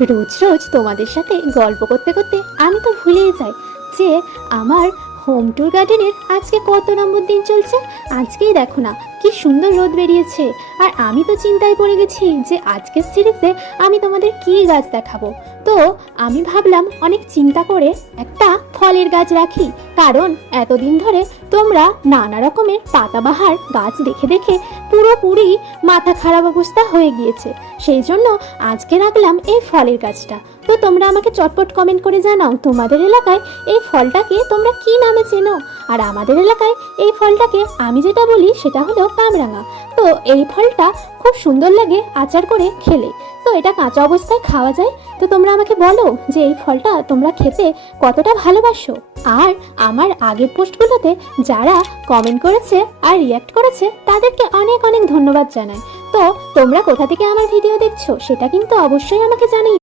রোজ রোজ তোমাদের সাথে গল্প করতে করতে আমি তো ভুলেই যাই যে আমার হোম ট্যুর গার্ডেনের আজকে কত নম্বর দিন চলছে। আজকেই দেখো না কি সুন্দর রোদ বেরিয়েছে, আর আমি তো চিন্তায় পড়ে গেছি যে আজকের সিরিজে আমি তোমাদের কি গাছ দেখাবো। তো আমি ভাবলাম অনেক চিন্তা করে একটা ফলের গাছ রাখি, কারণ এতদিন ধরে তোমরা নানা রকমের পাতাবাহার গাছ দেখে দেখে পুরোপুরি মাথা খারাপ অবস্থা হয়ে গিয়েছে। সেই জন্য আজকে রাখলাম এই ফলের গাছটা। তো তোমরা আমাকে চটপট কমেন্ট করে জানাও তোমাদের এলাকায় এই ফলটাকে তোমরা কি নামে চেনো। আর আমাদের এলাকায় এই ফলটাকে আমি যেটা বলি সেটা হলো কামরাঙা। তো এই ফলটা খুব সুন্দর লাগে আচার করে খেলে, তো এটা কাঁচা অবস্থায় খাওয়া যায়। তো তোমরা আমাকে বলো যে এই ফলটা তোমরা খেতে কতটা ভালোবাসো। আর আমার আগের পোস্টগুলোতে যারা কমেন্ট করেছে আর রিয়াক্ট করেছে তাদেরকে অনেক অনেক ধন্যবাদ জানাই। তো তোমরা কোথা থেকে আমার ভিডিও দেখছো সেটা কিন্তু অবশ্যই আমাকে জানিও।